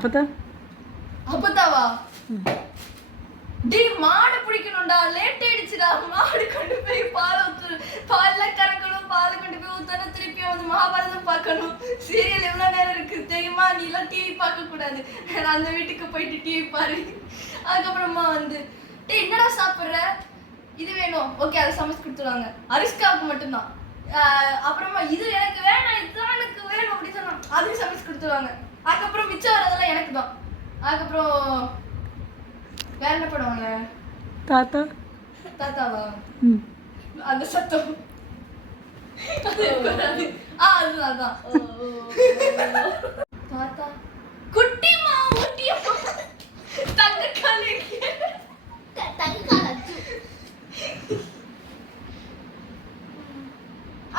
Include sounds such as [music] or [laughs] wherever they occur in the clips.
அப்பதான் அப்பதாவா டேய் மாடு பிடிக்கணும்டா. லேட் ஆயிடுச்சுடா. மாடு கொண்டு போய் பால் ஊத்து பால்ல கறக்கணும் பால் கொண்டு போய் ஊத்தணும் திருப்பி வந்து மகாபாரதம் பார்க்கணும். சீரியல் எவ்வளவு நேரம் இருக்கு? தெரியுமா? நீ எல்லாம் டிவி பார்க்க கூடாது. நான் அந்த வீட்டுக்கு போயிட்டு டிவி பாரு. அதுக்கப்புறமா வந்து டேய் என்னடா சாப்பிடுற? இது வேணும். ஓகே அதை சமைச்சு கொடுத்துருவாங்க. அரிஸ்காவுக்கு மட்டும்தான். அப்புறமா இது எனக்கு வேணாம் இதுதான் எனக்கு வேணும் அப்படின்னு சொன்னா அதையும் சமைச்சு கொடுத்துருவாங்க. மிச்சம் வரதெல்லாம் எனக்கு தான். அதுக்கப்புறம் வேற என்ன பண்ணுவாங்க தாத்தா? தாத்தாவா? ம். அந்த சத்தம். தாத்தா. குட்டிமா ஊட்டியம்மா தங்க காலி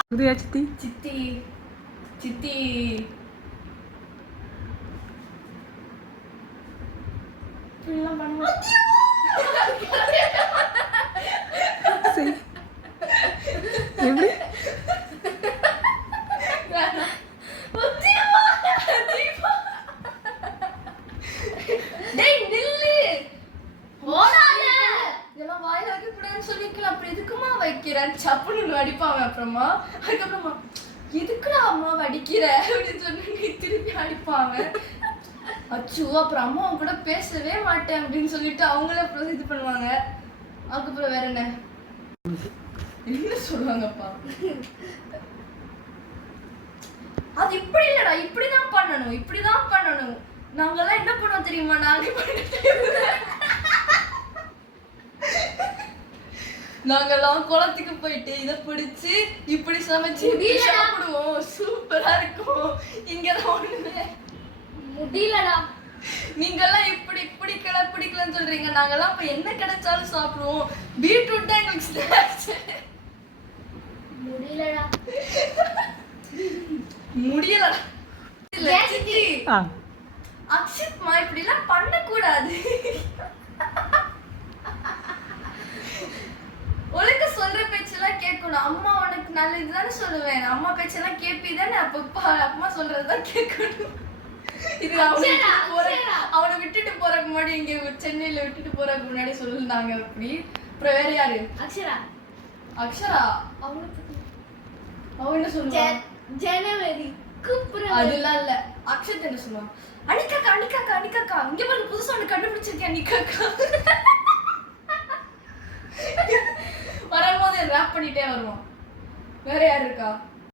புதியா சித்தி? சித்தி சித்தி. சொல்லிருக்கலாம். அப்புறம் எதுக்கும்மா வைக்கிறேன்? சப்புன்னு அடிப்பாங்க அப்புறமா. அதுக்கப்புறமா, எதுக்குடா அம்மா வடிக்கிற அப்படின்னு சொல்லி அச்சோ அப்புறம் அம்மா அவங்க கூட பேசவே மாட்டேன் அப்படின்னு சொல்லிட்டு அவங்களே அப்புறம் இது பண்ணுவாங்க. அதுக்கப்புறம் வேற என்ன? என்ன சொல்லுவாங்கப்பா? அது இப்படி இல்லடா இப்படிதான் பண்ணணும் இப்படிதான் பண்ணணும். நாங்கெல்லாம் என்ன பண்ணுவோம் தெரியுமா? நாங்க நாங்கெல்லாம் குளத்துக்கு போயிட்டு இதை பிடிச்சு இப்படி சமைச்சு சாப்பிடுவோம். சூப்பரா இருக்கும். இங்கதான் ஒண்ணுமே. முடியலடா. நீங்கெல்லாம் இப்படி பிடிக்கல பிடிக்கலன்னு சொல்றீங்க. நாங்கெல்லாம் இப்ப என்ன கிடைச்சாலும் சாப்பிடுவோம். பீட்ரூட் தான் எங்களுக்கு ஸ்நாக்ஸ். முடியலடா. முடியலடா இல்ல ஏன் சித்தி? ஆ. அக்ஷித்மா இப்படி எல்லாம் பண்ணக்கூடாது. ஒழுங்க சொல்ற பேச்செல்லாம் கேட்கணும். அம்மா உனக்கு நல்ல இதுதானே சொல்லுவேன். அம்மா பேச்செல்லாம் கேப்பி தானே அப்ப அப்பா அம்மா சொல்றதுதான் கேட்கணும். இது அவனை விட்டுட்டு போற அக்ஷரா. அவனை விட்டுட்டு போறதுக்கு முன்னாடி இங்க சென்னையில விட்டுட்டு போறதுக்கு முன்னாடி சொல்லிருந்தாங்க அப்படி. அப்புறம் வேற யாரு? அக்ஷரா. அக்ஷரா? அவனுக்கு அவன் என்ன சொல்லுவான் ஜனவரி. கூப்பிடுற அதெல்லாம் இல்ல. அக்ஷத் என்ன சொல்லுவான் அனிகாக்கா அனிகாக்கா அனிகாக்கா. இங்க பாரு புதுசா ஒண்ணு கண்டுபிடிச்சிருக்கேன் அனிகாக்கா. [laughs] வரும்போது ரேப் பண்ணிட்டே வருவான். வேற யார் இருக்கா?